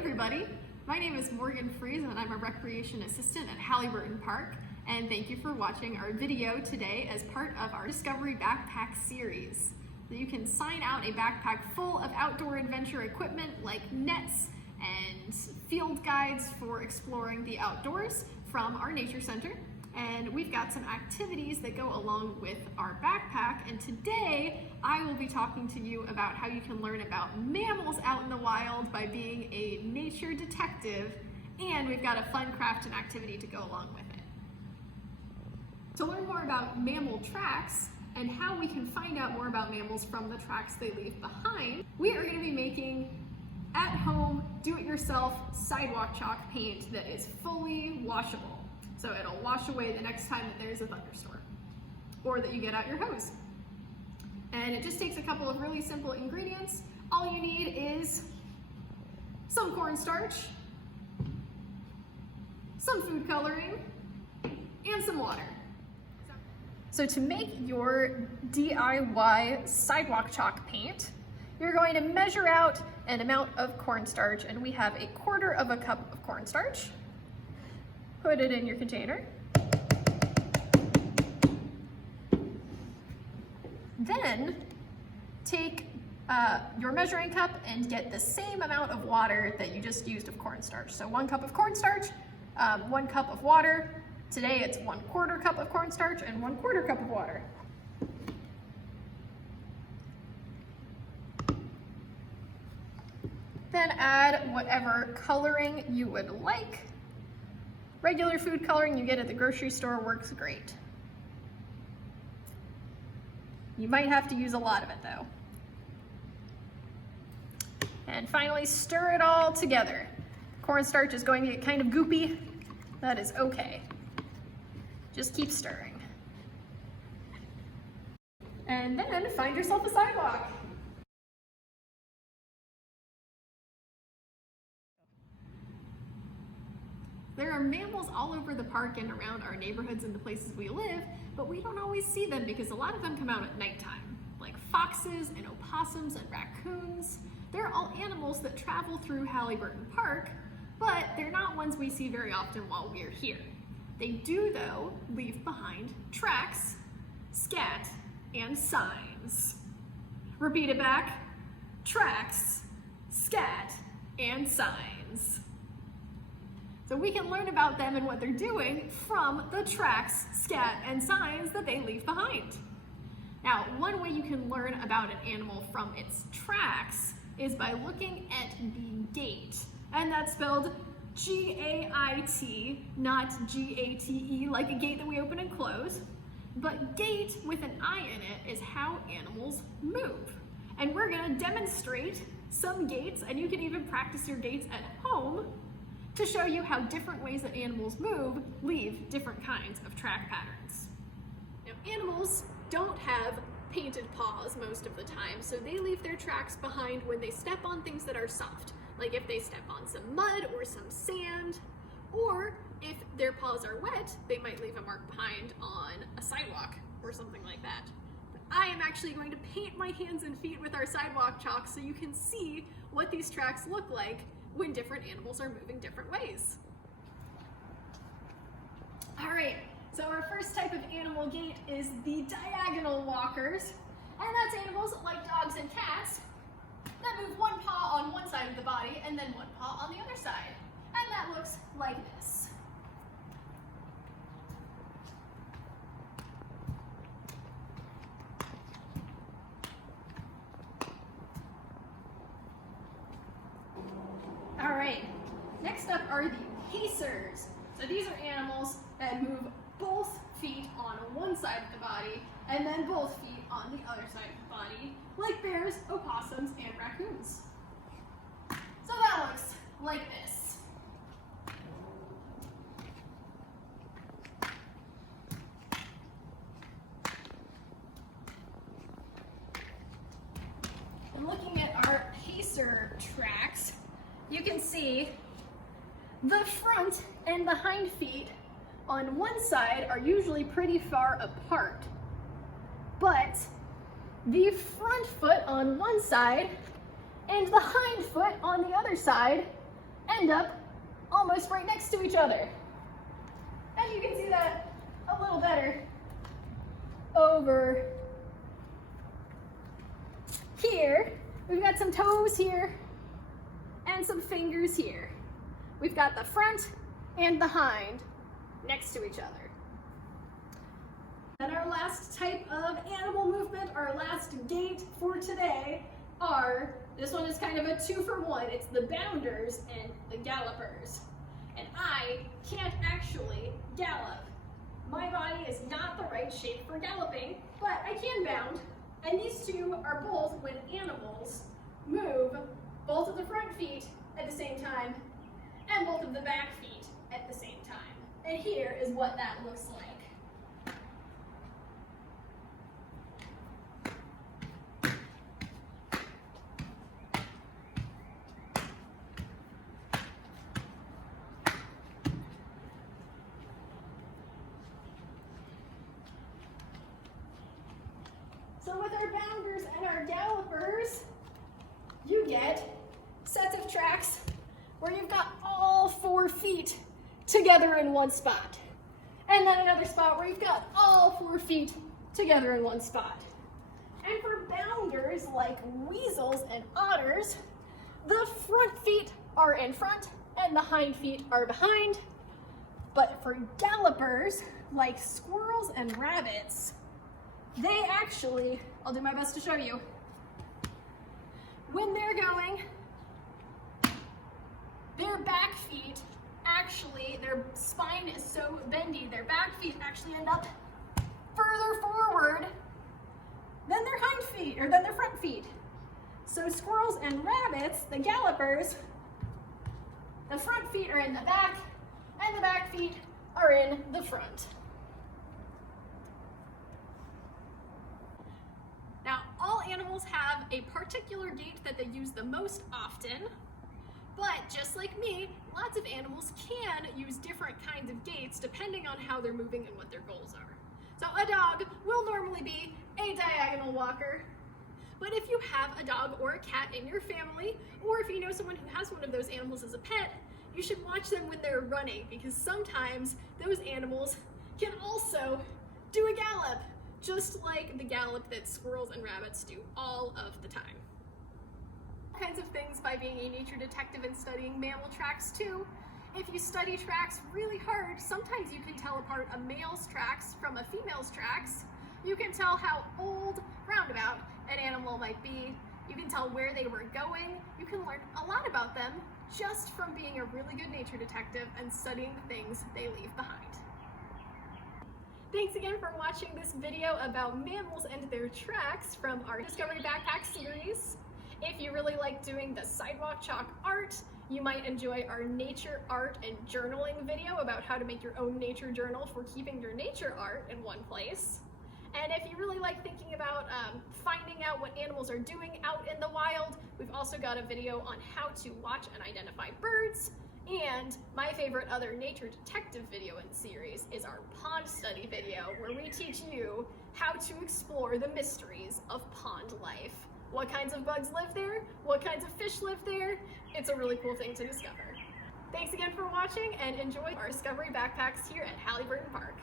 everybody, my name is Morgan Fries and I'm a recreation assistant at Halyburton Park, and thank you for watching our video today as part of our Discovery Backpack series. So you can sign out a backpack full of outdoor adventure equipment like nets and field guides for exploring the outdoors from our nature center. And we've got some activities that go along with our backpack, and today I will be talking to you about how you can learn about mammals out in the wild by being a nature detective, and we've got a fun craft and activity to go along with it. To learn more about mammal tracks and how we can find out more about mammals from the tracks they leave behind, we are going to be making at-home, do-it-yourself sidewalk chalk paint that is fully washable. So it'll wash away the next time that there's a thunderstorm or that you get out your hose. And it just takes a couple of really simple ingredients. All you need is some cornstarch, some food coloring, and some water. So to make your DIY sidewalk chalk paint, you're going to measure out an amount of cornstarch, and we have 1/4 cup of cornstarch. Put it in your container. Then take your measuring cup and get the same amount of water that you just used of cornstarch. So 1 cup of cornstarch, 1 cup of water. Today it's 1/4 cup of cornstarch and 1/4 cup of water. Then add whatever coloring you would like. Regular food coloring you get at the grocery store works great. You might have to use a lot of it though. And finally, stir it all together. Cornstarch is going to get kind of goopy. That is okay. Just keep stirring. And then find yourself a sidewalk. There are mammals all over the park and around our neighborhoods and the places we live, but we don't always see them because a lot of them come out at nighttime, like foxes and opossums and raccoons. They're all animals that travel through Halyburton Park, but they're not ones we see very often while we're here. They do, though, leave behind tracks, scat, and signs. Repeat it back: tracks, scat, and signs. So we can learn about them and what they're doing from the tracks, scat, and signs that they leave behind. Now, one way you can learn about an animal from its tracks is by looking at the gait. And that's spelled G-A-I-T, not G-A-T-E, like a gate that we open and close. But gait with an I in it is how animals move. And we're gonna demonstrate some gaits, and you can even practice your gaits at home to show you how different ways that animals move leave different kinds of track patterns. Now, animals don't have painted paws most of the time, so they leave their tracks behind when they step on things that are soft, like if they step on some mud or some sand, or if their paws are wet, they might leave a mark behind on a sidewalk or something like that. But I am actually going to paint my hands and feet with our sidewalk chalk so you can see what these tracks look like when different animals are moving different ways. All right, so our first type of animal gait is the diagonal walkers, and that's animals like dogs and cats that move one paw on one side of the body and then one paw on the other side. And that looks like this. All right, next up are the pacers. So these are animals that move both feet on one side of the body and then both feet on the other side of the body, like bears, opossums, and raccoons. So that looks like this. And looking at our pacer tracks, you can see the front and the hind feet on one side are usually pretty far apart, but the front foot on one side and the hind foot on the other side end up almost right next to each other. And you can see that a little better over here. We've got some toes here and some fingers here. We've got the front and the hind next to each other. And our last type of animal movement, our last gait for today are, this one is kind of a 2-for-1. It's the bounders and the gallopers. And I can't actually gallop. My body is not the right shape for galloping, but I can bound. And these two are both when animals move both of the front feet at the same time and both of the back feet at the same time. And here is what that looks like. So with our bounders and our gallopers, you get sets of tracks where you've got all 4 feet together in one spot. And then another spot where you've got all 4 feet together in one spot. And for bounders like weasels and otters, the front feet are in front and the hind feet are behind. But for gallopers like squirrels and rabbits, they actually, I'll do my best to show you, when they're going, their back feet actually, their spine is so bendy, their back feet actually end up further forward than their hind feet, or than their front feet. So squirrels and rabbits, the gallopers, the front feet are in the back, and the back feet are in the front. Now, all animals have a particular gait that they use the most often, but just like me, lots of animals can use different kinds of gaits depending on how they're moving and what their goals are. So a dog will normally be a diagonal walker, but if you have a dog or a cat in your family, or if you know someone who has one of those animals as a pet, you should watch them when they're running, because sometimes those animals can also do a gallop, just like the gallop that squirrels and rabbits do all of the time. All kinds of things by being a nature detective and studying mammal tracks too. If you study tracks really hard, sometimes you can tell apart a male's tracks from a female's tracks. You can tell how old, roundabout, an animal might be. You can tell where they were going. You can learn a lot about them just from being a really good nature detective and studying the things they leave behind. Thanks again for watching this video about mammals and their tracks from our Discovery Backpack series. If you really like doing the sidewalk chalk art, you might enjoy our nature art and journaling video about how to make your own nature journal for keeping your nature art in one place. And if you really like thinking about finding out what animals are doing out in the wild, we've also got a video on how to watch and identify birds. And my favorite other nature detective video in the series is our pond study video, where we teach you how to explore the mysteries of pond life. What kinds of bugs live there? What kinds of fish live there? It's a really cool thing to discover. Thanks again for watching, and enjoy our Discovery Backpacks here at Halyburton Park.